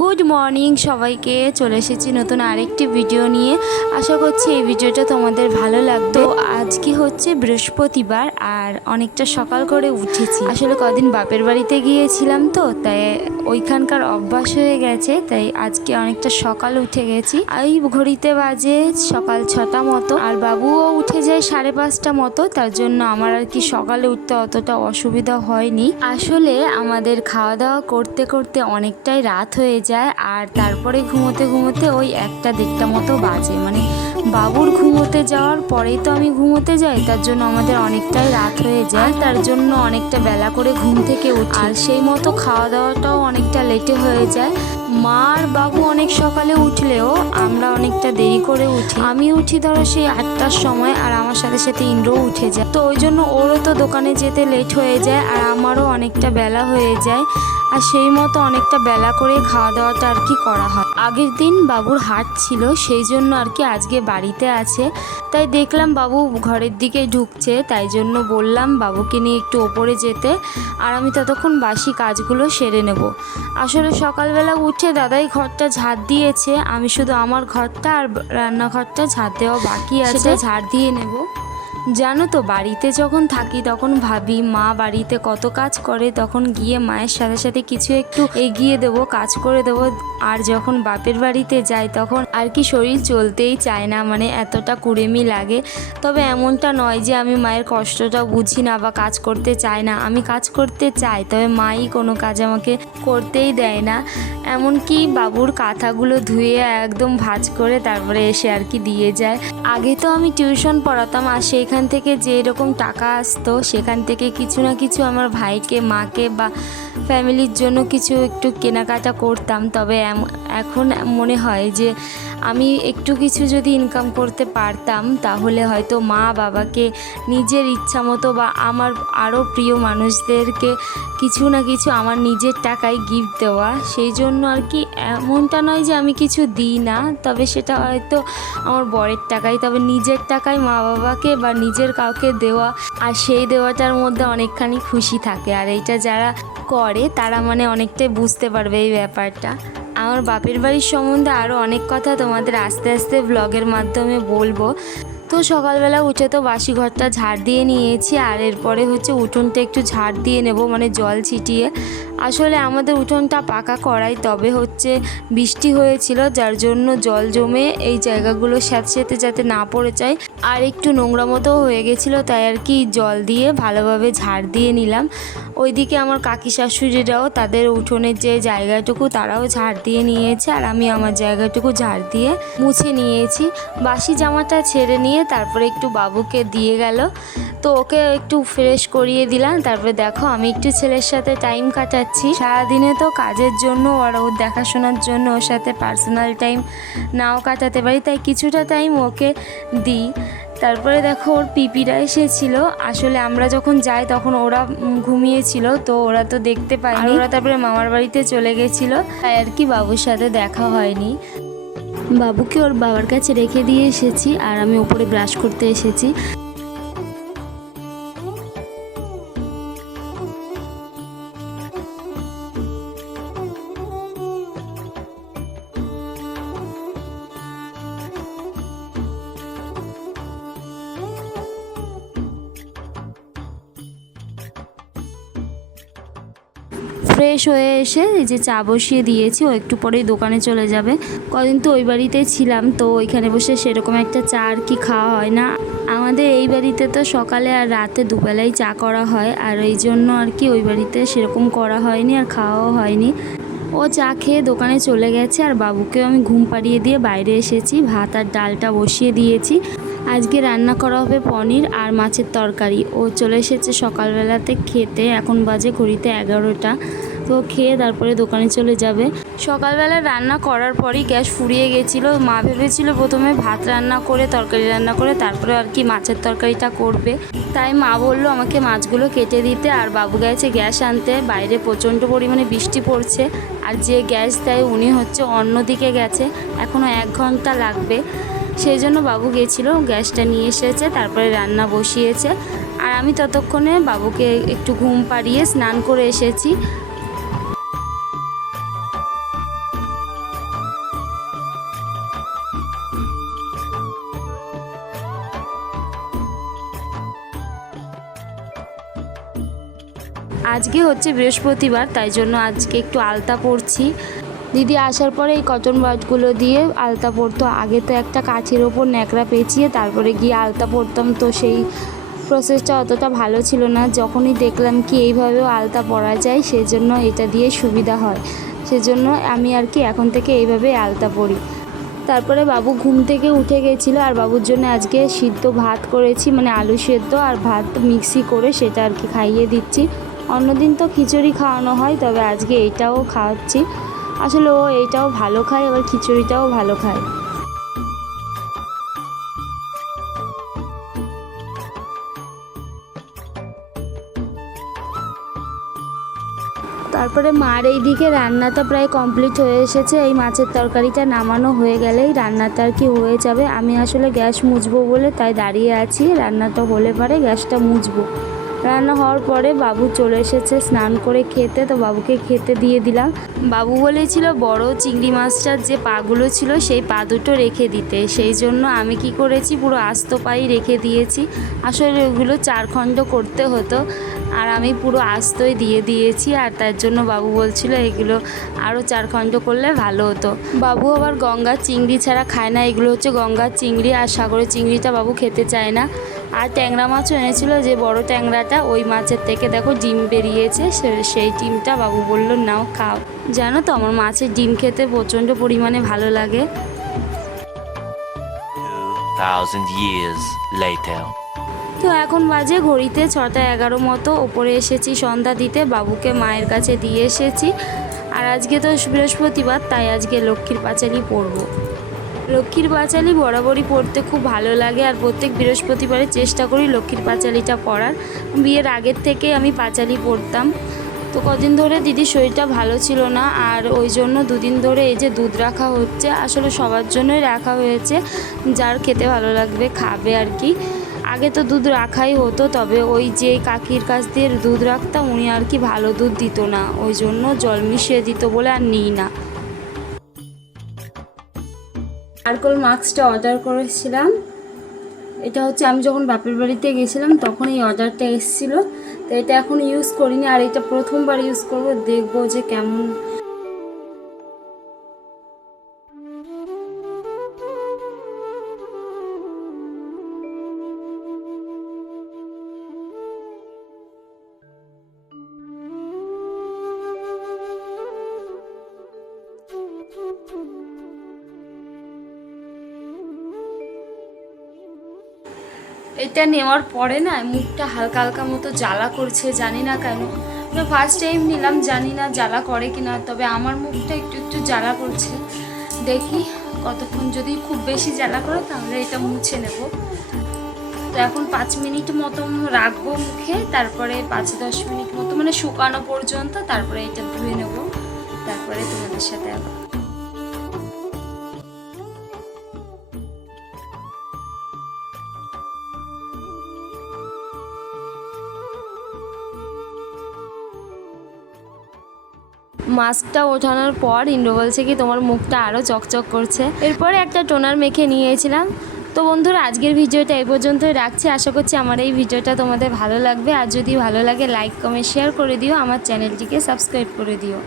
Good morning সবাইকে। চলে এসেছি নতুন আরেকটি ভিডিও নিয়ে। আশা করছি এই ভিডিওটা তোমাদের ভালো লাগতো আজকে হচ্ছে বৃহস্পতিবার আর অনেকটা সকাল করে উঠেছি। আসলে কদিন বাপের বাড়িতে গিয়েছিলাম তো, তাই ওইখানকার অভ্যাস হয়ে গেছে, তাই আজকে অনেকটা সকাল উঠে গেছি। এই ঘড়িতে বাজে সকাল ছটা মতো, আর বাবুও উঠে যায় সাড়ে পাঁচটা মতো, তার জন্য আমার আর কি সকালে উঠতে অতটা অসুবিধা হয়নি। আসলে আমাদের খাওয়া দাওয়া করতে করতে অনেকটাই রাত হয়ে যায় আর তারপরে ঘুমোতে ঘুমোতে ওই একটা দেড়টা মতো বাজে। মানে বাবুর ঘুমোতে যাওয়ার পরেই তো আমি ঘুমোতে যাই, তার জন্য আমাদের অনেকটাই রাত হয়ে যায়, তার জন্য অনেকটা বেলা করে ঘুম থেকে উঠি। আর সেই মতো খাওয়া দাওয়াটাও অনেকটা লেটে হয়ে যায়। মা আর বাবু অনেক সকালে উঠলেও আমরা অনেকটা দেরি করে উঠি। আমি উঠি ধরো সেই আটটার সময় আর আমার সাথে সাথে ইন্দ্রও উঠে যায়। তো ওই জন্য ওরও তো দোকানে যেতে লেট হয়ে যায় আর আমারও অনেকটা বেলা হয়ে যায়। আর সেই মতো অনেকটা বেলা করে খাওয়া দাওয়াটা আর কি করা হয়। আগের দিন বাবুর হাট ছিল, সেই জন্য আর কি আজকে বাড়িতে আছে। তাই দেখলাম বাবু ঘরের দিকে ঢুকছে তাই জন্য বললাম বাবুকে নিয়ে একটু ওপরে যেতে আর আমি ততক্ষণ বাসি কাজগুলো সেরে নেব। আসলে সকালবেলা উঠে দাদাই ঘরটা ঝাড় দিয়েছে আমি শুধু আমার ঘরটা আর রান্নাঘরটা ঝাড় দেওয়া বাকি আছে। ঝাড় দিয়ে নেব। জানো তো, বাড়িতে যখন থাকি তখন ভাবি, মা বাড়িতে কত কাজ করে, তখন গিয়ে মায়ের সাথে সাথে কিছু একটু এগিয়ে দেবো, কাজ করে দেবো। আর যখন বাপের বাড়িতে যাই তখন আর কি শরীর চলতেই চায় না মানে এতটা কুড়েমি লাগে। তবে এমনটা নয় যে আমি মায়ের কষ্টটা বুঝি না বা কাজ করতে চাই না। আমি কাজ করতে চাই, তবে মাই কোনো কাজ আমাকে করতেই দেয় না। এমনকি বাবুর কাঁথাগুলো ধুয়ে একদম ভাজ করে তারপরে এসে আর কি দিয়ে যায়। আগে তো আমি টিউশন পড়াতাম, আর সেইখান থেকে যে এরকম টাকা আসতো সেখান থেকে কিছু না কিছু আমার ভাইকে মাকে বা ফ্যামিলির জন্য কিছু একটু কেনাকাটা করতাম। তবে এখন মনে হয় যে আমি একটু কিছু যদি ইনকাম করতে পারতাম, তাহলে হয়তো মা বাবাকে নিজের ইচ্ছা মতো বা আমার আরও প্রিয় মানুষদেরকে কিছু না কিছু আমার নিজের টাকায় গিফট দেওয়া, সেই জন্য আর কি এমনটা নয় যে আমি কিছু দিই না, তবে সেটা হয়তো আমার বরের টাকায়, তবে নিজের টাকায় মা বাবাকে বা নিজের কাউকে দেওয়া, আর সেই দেওয়াটার মধ্যে অনেকখানি খুশি থাকে। আর এইটা যারা করে তারা মানে অনেকটাই বুঝতে পারবে এই ব্যাপারটা। আমার বাপের বাড়ির সম্বন্ধে আরও অনেক কথা তোমাদের আস্তে আস্তে ব্লগের মাধ্যমে বলব। তো সকালবেলা উঠে তো বাসি ঘরটা ঝাড় দিয়ে নিয়েছি, আর এরপরে হচ্ছে উঠোনটা একটু ঝাড় দিয়ে নেব মানে জল ছিটিয়ে। আসলে আমাদের উঠোনটা পাকা করাই, তবে হচ্ছে বৃষ্টি হয়েছিল, যার জন্য জল জমে এই জায়গাগুলো স্যাঁতে স্যাঁতে যাতে না পড়ে যায়। আর একটু নোংরা মতো হয়ে গেছিল, তাই আর কি জল দিয়ে ভালোভাবে ঝাড় দিয়ে নিলাম। ওইদিকে আমার কাকি শাশুড়িরাও তাদের উঠোনের যে জায়গাটুকু তারাও ঝাড় দিয়ে নিয়েছে, আর আমি আমার জায়গাটুকু ঝাড় দিয়ে মুছে নিয়েছি। বাসি জামাটা ছেড়ে নিয়ে তারপরে একটু বাবুকে দিয়ে গেল। তো ওকে একটু ফ্রেশ করিয়ে দিলাম, তারপরে দেখো আমি একটু ছেলের সাথে টাইম কাটাচ্ছি। সারাদিনে তো কাজের জন্য আর ওর দেখাশোনার জন্য ওর সাথে পার্সোনাল টাইম নাও কাটাতে পারি, তাই কিছুটা টাইম ওকে দিই। তারপরে দেখো ওর পিপিরা এসেছিল। আসলে আমরা যখন যাই তখন ওরা ঘুমিয়েছিল, তো ওরা তো দেখতে পায়নি। ওরা তারপরে মামার বাড়িতে চলে গেছিল। তাই আর কি বাবুর সাথে দেখা হয়নি। বাবুকে ওর বাবার কাছে রেখে দিয়ে এসেছি আর আমি উপরে ব্রাশ করতে এসেছি। ফ্রেশ হয়ে এসে এই যে চা বসিয়ে দিয়েছি, ও একটু পরেই দোকানে চলে যাবে। কদিন তো ওই বাড়িতে ছিলাম, তো ওইখানে বসে সেরকম একটা চা আর কি খাওয়া হয় না। আমাদের এই বাড়িতে তো সকালে আর রাতে দুবেলাই চা করা হয়, আর এই জন্য আর কি ওই বাড়িতে সেরকম করা হয়নি আর খাওয়াও হয়নি। ও চা খেয়ে দোকানে চলে গেছে, আর বাবুকেও আমি ঘুম পাড়িয়ে দিয়ে বাইরে এসেছি, ভাত আর ডালটা বসিয়ে দিয়েছি। আজকে রান্না করা হবে পনির আর মাছের তরকারি। ও চলে এসেছে সকালবেলাতে খেতে। এখন বাজে ঘড়িতে এগারোটা। তো খেয়ে তারপরে দোকানে চলে যাবে। সকালবেলা রান্না করার পরই গ্যাস ফুরিয়ে গেছিল। মা ভেবেছিল প্রথমে ভাত রান্না করে, তরকারি রান্না করে, তারপরে আর কি মাছের তরকারিটা করবে। তাই মা বলল, আমাকে মাছগুলো কেটে দিতে। আর বাবু গেছে গ্যাস আনতে। বাইরে প্রচণ্ড পরিমাণে বৃষ্টি পড়ছে। আর যে গ্যাস দেয়, উনি হচ্ছে অন্যদিকে গেছে। এখনও এক ঘণ্টা লাগবে। সেই জন্য বাবু গেছিল গ্যাসটা নিয়ে এসেছে, তারপরে রান্না বসিয়েছে। আর আমি ততক্ষণে বাবুকে একটু ঘুম পাড়িয়ে স্নান করে এসেছি। আজকে হচ্ছে বৃহস্পতিবার, তাই জন্য আজকে একটু আলতা পড়ছি দিদি আসার পরে এই কটন বাটগুলো দিয়ে আলতা পরতো। আগে তো একটা কাঠের ওপর ন্যাকড়া পেঁচিয়ে তারপরে গিয়ে আলতা পরতাম, তো সেই প্রসেসটা অতটা ভালো ছিল না। যখনই দেখলাম কি এইভাবেও আলতা পরা যায়, সেজন্য এটা দিয়ে সুবিধা হয়। সেজন্য আমি আর কি এখন থেকে এইভাবে আলতা পরি। তারপরে বাবু ঘুম থেকে উঠে গেছিল, আর বাবুর জন্য আজকে সিদ্ধ ভাত করেছি মানে আলু সেদ্ধ আর ভাত মিক্সি করে সেটা আর কি খাইয়ে দিচ্ছি। অন্যদিন তো খিচুড়ি খাওয়ানো হয়, তবে আজকে এটাও খাওয়াচ্ছি। আসলে ও এইটাও ভালো খায়, আবার খিচুড়িটাও ভালো খায়। তারপরে মার এই দিকে রান্নাটা প্রায় কমপ্লিট হয়ে এসেছে। এই মাছের তরকারিটা নামানো হয়ে গেলেই রান্নাটা আর কি হয়ে যাবে। আমি আসলে গ্যাস মুছবো বলে তাই দাঁড়িয়ে আছি। রান্নাটা হলে পারে গ্যাসটা মুছবো। রান্না হওয়ার পরে বাবু চলে এসেছে স্নান করে খেতে, তো বাবুকে খেতে দিয়ে দিলাম। বাবু বলেছিল বড় চিংড়ি মাছটার যে পাগুলো ছিল সেই পা দুটো রেখে দিতে। সেই জন্য আমি কি করেছি, পুরো আস্ত পাই রেখে দিয়েছি। আসলে ওগুলো চার খণ্ড করতে হতো। আর আমি পুরো আস্তই দিয়ে দিয়েছি আর তার জন্য বাবু বলছিল এগুলো আরও চার খণ্ড করলে ভালো হতো। বাবু আবার গঙ্গার চিংড়ি ছাড়া খায় না, এগুলো হচ্ছে গঙ্গার চিংড়ি আর সাগরের চিংড়িটা বাবু খেতে চায় না। আর ট্যাংরা মাছও এনেছিল যে বড় ট্যাংরাটা, ওই মাছের থেকে দেখো ডিম বেরিয়েছে সেই ডিমটা বাবু বলল, নাও, খাও। জানো তো, আমার মাছের ডিম খেতে প্রচণ্ড পরিমাণে ভালো লাগে। 2000 years later. তো এখন বাজে ঘড়িতে ছটা এগারো মতো। ওপরে এসেছি সন্ধ্যা দিতে, বাবুকে মায়ের কাছে দিয়ে এসেছি। আর আজকে তো বৃহস্পতিবার, তাই আজকে লক্ষ্মীর পাঁচালি পড়ব লক্ষ্মীর পাঁচালি বরাবরই পড়তে খুব ভালো লাগে, আর প্রত্যেক বৃহস্পতিবারে চেষ্টা করি লক্ষ্মীর পাঁচালিটা পড়ার। বিয়ের আগের থেকে আমি পাঁচালি পড়তাম। তো কদিন ধরে দিদির শরীরটা ভালো ছিল না, আর ওই জন্য দুদিন ধরে এই যে দুধ রাখা হচ্ছে, আসলে সবার জন্যই রাখা হয়েছে। যার খেতে ভালো লাগবে, খাবে আর কি। আগে তো দুধ রাখাই হতো, তবে ওই যে কাকির কাছ দিয়ে দুধ রাখতাম, উনি আর কি ভালো দুধ দিত না। ওই জন্য জল মিশিয়ে দিত বলে আর নিই না। নারকল মাস্কটা অর্ডার করেছিলাম। এটা হচ্ছে আমি যখন বাপের বাড়িতে গেছিলাম, তখন এই অর্ডারটা এসেছিল। তো এটা এখন ইউজ করিনি, আর এটা প্রথমবার ইউজ করব, দেখব যে কেমন এটা নেওয়ার পরে না মুখটা হালকা হালকা মতো জ্বালা করছে, জানি না কেন। ফার্স্ট টাইম নিলাম, জানি না জ্বালা করে কি না তবে আমার মুখটা একটু একটু জ্বালা করছে। দেখি কতক্ষণ যদি খুব বেশি জ্বালা করে তাহলে এটা মুছে নেব। তো এখন পাঁচ মিনিট মতো রাখব মুখে, তারপরে পাঁচ দশ মিনিট মতো মানে শুকানো পর্যন্ত, তারপরে এটা ধুয়ে নেব। তারপরে তোমাদের সাথে আবার মাস্কটা ওঠানোর পর ইন্দ্র বলছে কি, তোমার মুখটা আরও চকচক করছে। এরপরে একটা টোনার মেখে নিয়েছিলাম। তো বন্ধুরা, আজকের ভিডিওটা এই পর্যন্তই রাখছি। আশা করছি আমার এই ভিডিওটা তোমাদের ভালো লাগবে। আর যদি ভালো লাগে লাইক কমেন্ট শেয়ার করে দিও। আমার চ্যানেলটিকে সাবস্ক্রাইব করে দিও।